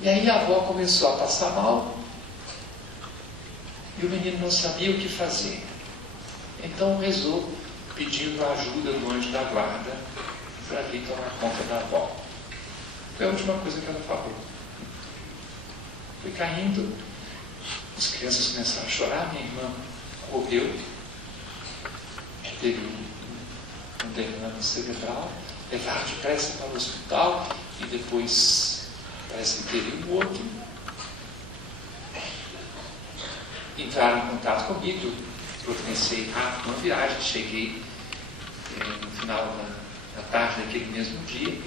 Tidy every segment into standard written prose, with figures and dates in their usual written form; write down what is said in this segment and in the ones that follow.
E aí a avó começou a passar mal e o menino não sabia o que fazer. Então rezou pedindo a ajuda do anjo da guarda para vir tomar conta da avó. Foi a última coisa que ela falou. Foi caindo, as crianças começaram a chorar, minha irmã correu, teve um derrame cerebral, levaram depressa para o hospital e depois parece que teve um outro. Entraram em contato comigo, providenciei rápido uma viagem, cheguei no final da tarde daquele mesmo dia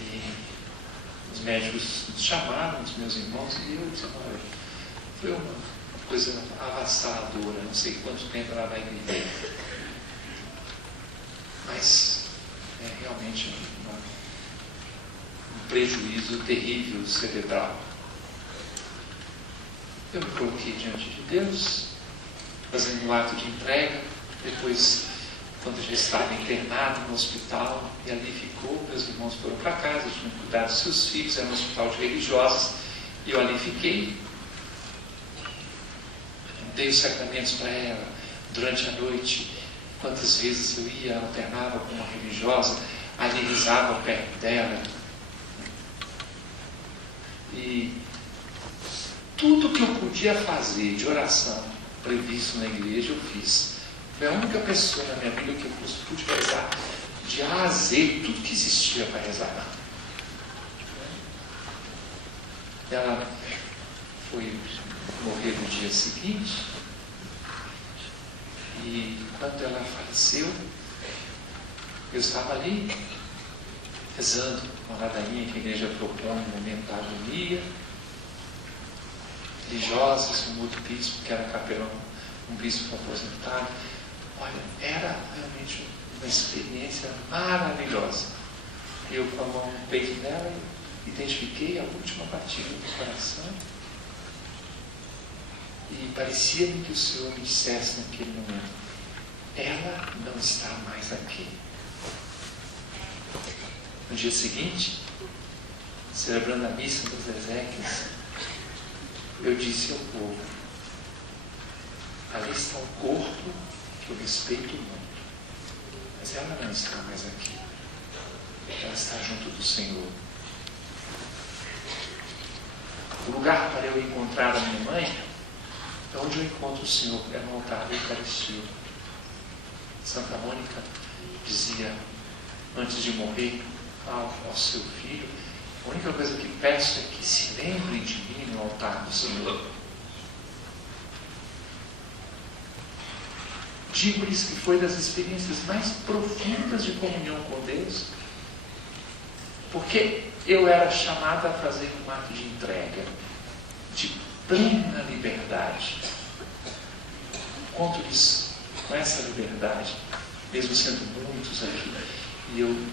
e os médicos nos chamaram, os meus irmãos, e eu disse: olha, foi uma coisa avassaladora, não sei quanto tempo ela vai viver, mas é realmente um prejuízo terrível cerebral. Eu me coloquei diante de Deus, fazendo um ato de entrega. Depois, quando eu já estava internado no hospital, e ali ficou, meus irmãos foram para casa, tinham cuidado dos seus filhos, era um hospital de religiosas, e eu ali fiquei. Dei os sacramentos para ela durante a noite. Quantas vezes eu ia, alternava com uma religiosa, ali rezava perto dela. E tudo que eu podia fazer de oração previsto na igreja, eu fiz. Foi a única pessoa na minha vida que eu pude rezar de A a Z, tudo que existia para rezar. Ela foi morrer no dia seguinte, e quando ela faleceu, eu estava ali rezando uma ladainha que a igreja propõe no momento da agonia. Religiosos, um outro bispo que era capelão, um bispo aposentado. Olha, era realmente uma experiência maravilhosa. Eu, com a mão no peito dela, identifiquei a última batida do coração e parecia-me que o Senhor me dissesse naquele momento: ela não está mais aqui. No dia seguinte, celebrando a missa das exéquias, eu disse ao povo: ali está o corpo que eu respeito muito, mas ela não está mais aqui. Ela está junto do Senhor. O lugar para eu encontrar a minha mãe é onde eu encontro o Senhor, é no altar da Eucaristia. Santa Mônica dizia, antes de morrer, ao seu filho: a única coisa que peço é que se lembre de mim no altar do Senhor. Digo-lhes que foi das experiências mais profundas de comunhão com Deus, porque eu era chamada a fazer um ato de entrega, de plena liberdade. Conto-lhes com essa liberdade, mesmo sendo muitos aqui, e eu,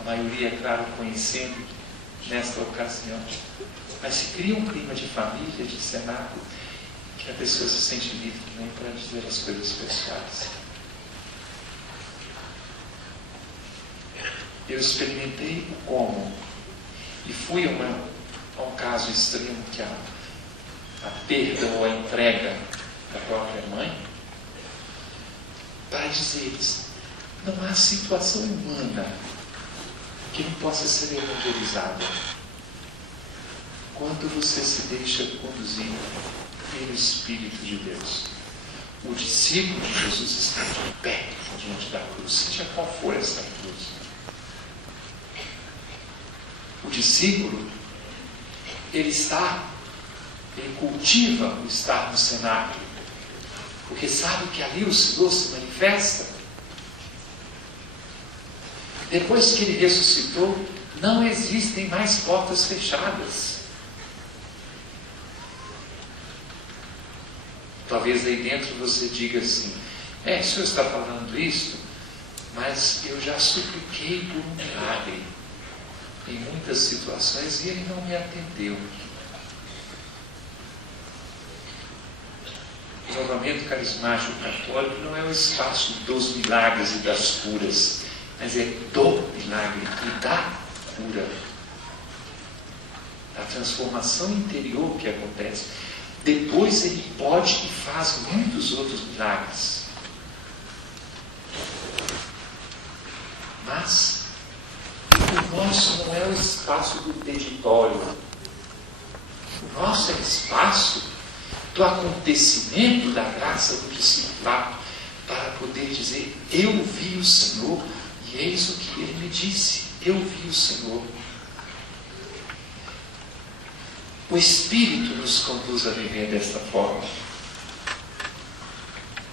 a maioria, é claro, conhecendo nesta ocasião, mas se cria um clima de família, de cenáculo, que a pessoa se sente livre também para dizer as coisas pessoais. Eu experimentei o como, e fui a um caso extremo, que a perda ou a entrega da própria mãe, para dizer-lhes: não há situação humana que não possa ser evangelizada quando você se deixa conduzir pelo Espírito de Deus. O discípulo de Jesus está de pé diante da cruz, seja qual for essa cruz. O discípulo, ele cultiva o estar no cenáculo, porque sabe que ali o Senhor se manifesta. Depois que ele ressuscitou, não existem mais portas fechadas. Talvez aí dentro você diga assim: o senhor está falando isso, mas eu já supliquei por um milagre em muitas situações e ele não me atendeu. O movimento carismático católico não é o espaço dos milagres e das curas, mas é do milagre e da cura. da transformação interior que acontece, depois ele pode e faz muitos outros milagres. Mas o nosso não é o espaço do peditório. O nosso é o espaço do acontecimento da graça do discipulado, para poder dizer: eu vi o Senhor, e eis o que ele me disse, eu vi o Senhor. O Espírito nos conduz a viver desta forma.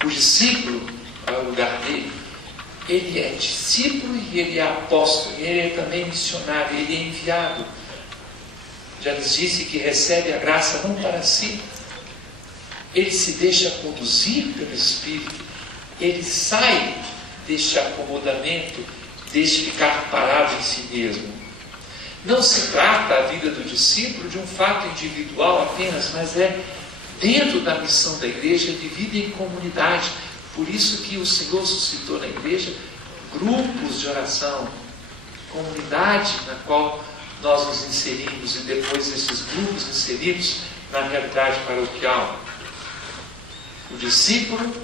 O discípulo, ao lugar dele, ele é discípulo e ele é apóstolo, e ele é também missionário, ele é enviado. Já lhes disse que recebe a graça não para si, ele se deixa conduzir pelo Espírito, ele sai deste acomodamento, deste ficar parado em si mesmo. Não se trata a vida do discípulo de um fato individual apenas, mas é dentro da missão da igreja, de vida em comunidade. Por isso que o Senhor suscitou na igreja grupos de oração, comunidade na qual nós nos inserimos, e depois esses grupos inseridos na realidade paroquial. O discípulo,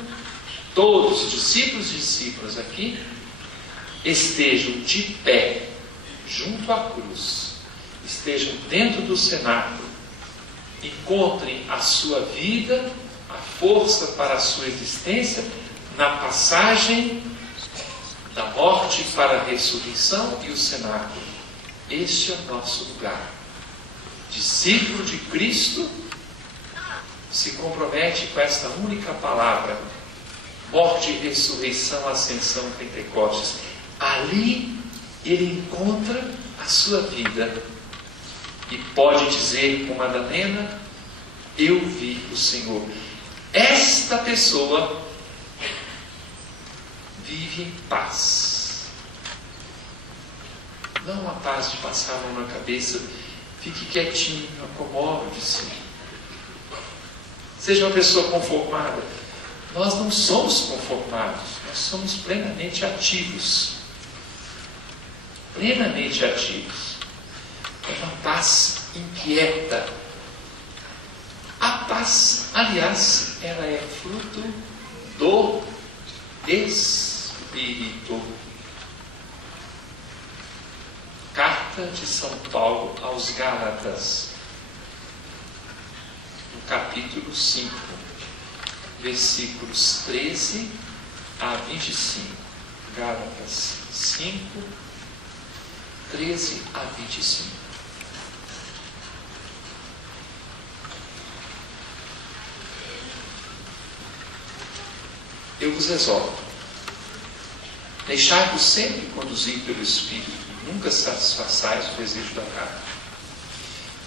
todos os discípulos e discípulas aqui, estejam de pé, junto à cruz, estejam dentro do cenáculo, encontrem a sua vida, a força para a sua existência, na passagem da morte para a ressurreição e o cenáculo. Este é o nosso lugar. Discípulo de Cristo se compromete com esta única palavra: morte, ressurreição, ascensão, Pentecostes. Ali ele encontra a sua vida e pode dizer com Madalena: eu vi o Senhor. Esta pessoa vive em paz. Não a paz de passar a mão na cabeça, fique quietinho, acomode-se. Seja uma pessoa conformada. Nós não somos conformados, nós somos plenamente ativos. Plenamente ativos. É uma paz inquieta. A paz, aliás, ela é fruto do Espírito. Carta de São Paulo aos Gálatas, no capítulo 5, versículos 13 a 25. Gálatas 5, 13 a 25. Eu vos exorto: deixai-vos sempre conduzir pelo Espírito, nunca satisfaçais o desejo da carne.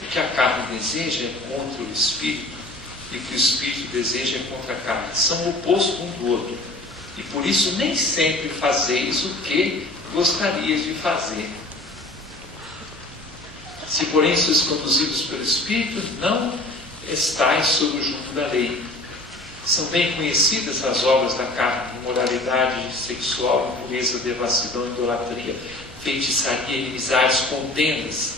O que a carne deseja é contra o Espírito, e o que o Espírito deseja é contra a carne. São opostos um do outro, e por isso nem sempre fazeis o que gostarias de fazer. Se, porém, sois conduzidos pelo Espírito, não estáis sob o jugo da lei. São bem conhecidas as obras da carne: imoralidade sexual, impureza, devassidão, idolatria, feitiçaria, inimizades, contendas,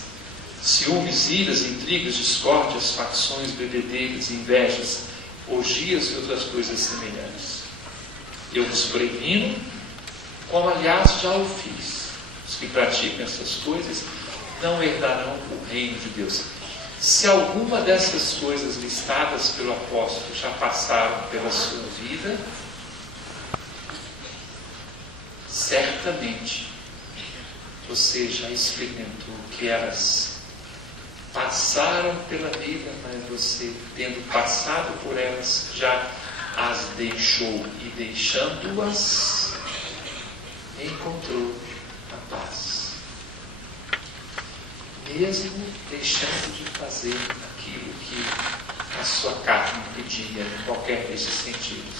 ciúmes, iras, intrigas, discórdias, facções, bebedeiras, invejas, orgias e outras coisas semelhantes. Eu vos previno, como aliás já o fiz. Os que praticam essas coisas não herdarão o reino de Deus. Se alguma dessas coisas listadas pelo apóstolo já passaram pela sua vida, certamente você já experimentou que elas passaram pela vida, mas você, tendo passado por elas, já as deixou, e deixando-as, encontrou a paz. Mesmo deixando de fazer aquilo que a sua carne pedia, em qualquer desses sentidos.